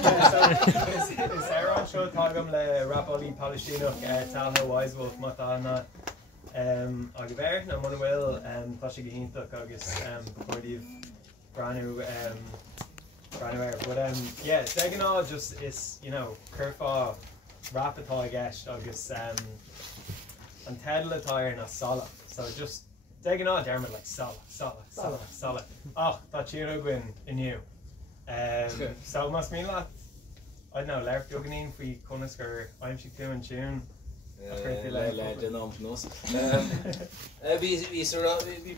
Is Aaron seo tágam le rapolí Palestínach taltha Wise Wolf matana agus bhéir na muna bhfuil tá sé go híntaach agus before brand air. But yeah, second all just is, you know, curfa rap atá gist agus an tedal attire na sala. So just second all dermot like sala. Oh, that you know in you. So must mean that I don't know, left jogging for Conasker, I'm she doing tune. We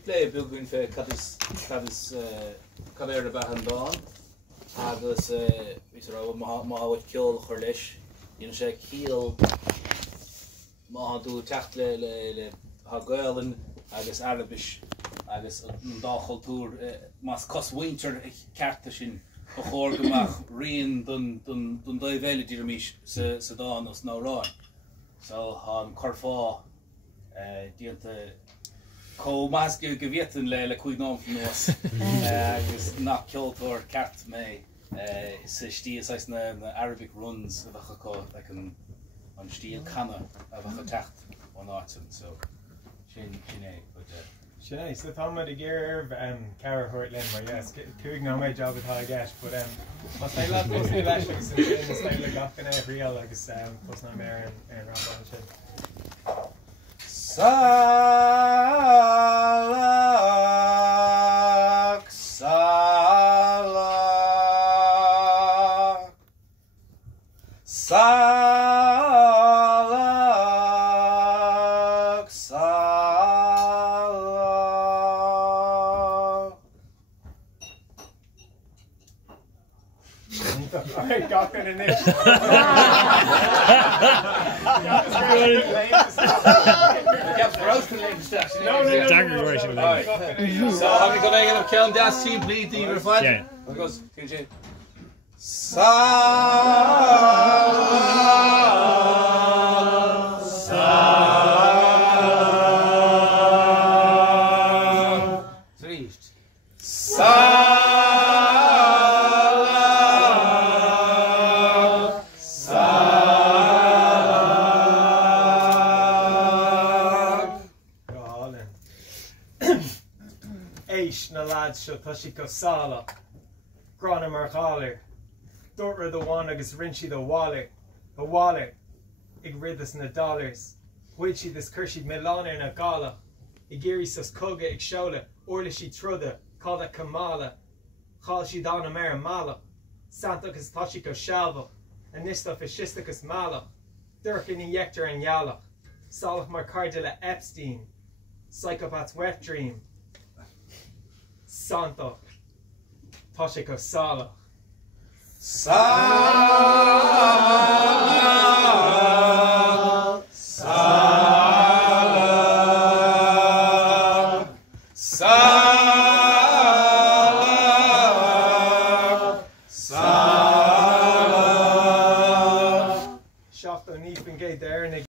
play a big for Cabis Caber Bahan agus we sort of with kill Horlish, you know, she kill Mahadu Tachtle Hagelen, agus Arabish, agus Dachel Tour, mas cost winter Cartashin, a Horgamach, Rien, Dun Valley Diramish, Sedan, us now right. So, Corfa, Diante Co Maske Gavietan le Quidon from us, agus not killed or cat may. Steel size na Arabic runs of a like on steel canna of a tacht on autumn. So, Shin, but Shin, so Tom the gear Cara Hortland, my yes, doing on my job with how I guess, but must I love those elections and things like up in every real like plus no mayor and Rob and shit. Alright, got in it. No. So how we gonna count that team bleed the reflect? Yeah. Because TJ. Tashiko Sala, Grana Marchaler, Dortmund the one agus Rinchi the Waller, Ig Riddas na dollars, Witchy this Kershi Milaner na Gala, Igiri sus Koga Ig Shola, Orlishi Truda, Kala Kamala, Khalshi Dana Mara Mala, Santakas Tashiko Shalva, and Nista Fashistakas Mala, Durkin Injector and Yala, Salaf Marcardilla Epstein, Psychopath's Wet Dream, Santo Tashiko Sala.